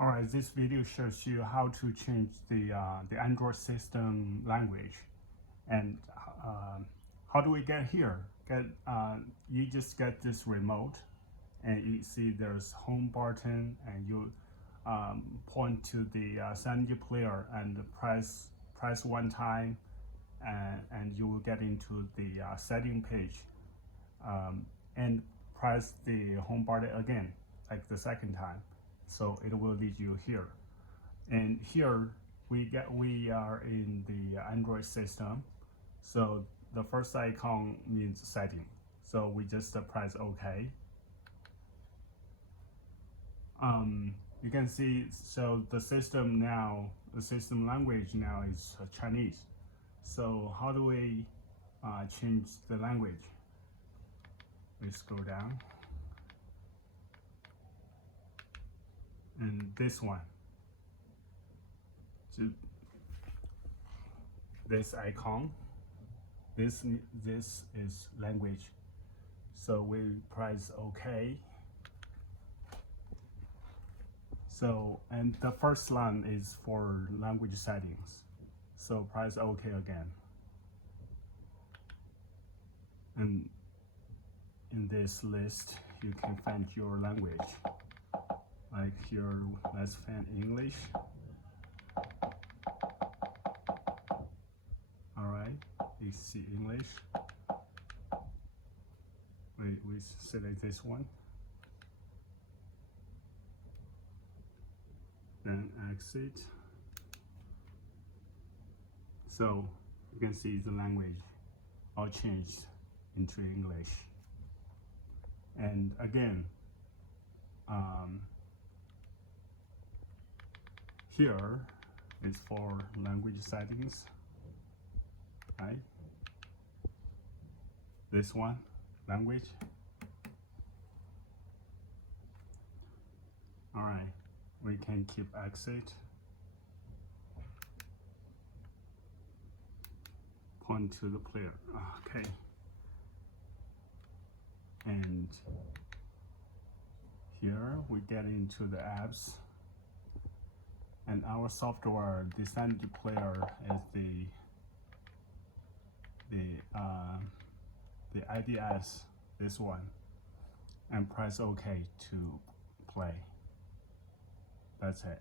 Alright, this video shows you how to change the Android system language. And how do we get here? You just get this remote, and you see there's home button, and you point to the Signage player and press one time, and you will get into the setting page, and press the home button again, like the second time. So it will lead you here, and here we are in the Android system. So the first icon means setting, so we just press OK. You can see, so the system language now is Chinese. So how do we change the language? We scroll down, and this one, so this icon, this is language. So we press OK. So, and the first line is for language settings. So press OK again. And in this list, you can find your language. Like here, let's find English. Alright, you see English. We select this one. Then exit. So you can see the language all changed into English. And again, here is for language settings, right? This one, language. All right, we can keep exit. Point to the player, okay. And here we get into the apps, and our software, the Signage player, is the IDS, this one, and press OK to play. That's it.